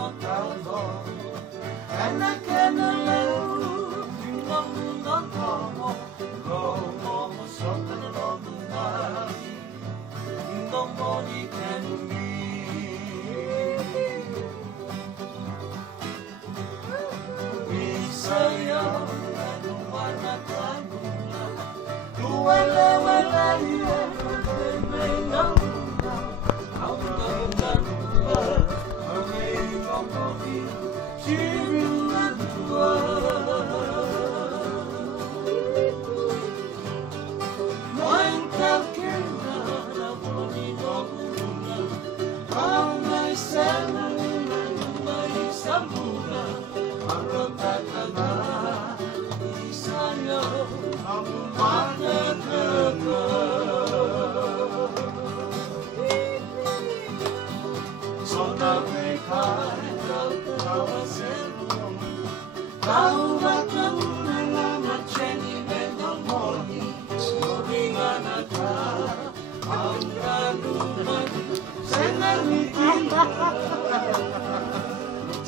no Tawa, and I can allow you no Dodomo, Dodomo something along the line, no money can be. Saya wana kanula, tuwala wala ya, menga una, auta kanula, amenga kofi, shirina tua. Moin kakena na boni noguna, au mai sema mai samuna, arotakana.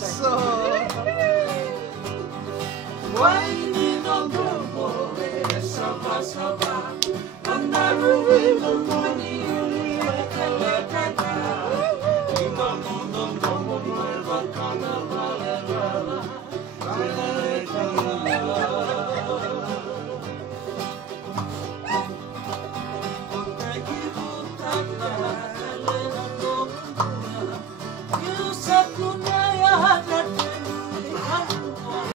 So why you don't go? Sama-sama, and I ruin the money.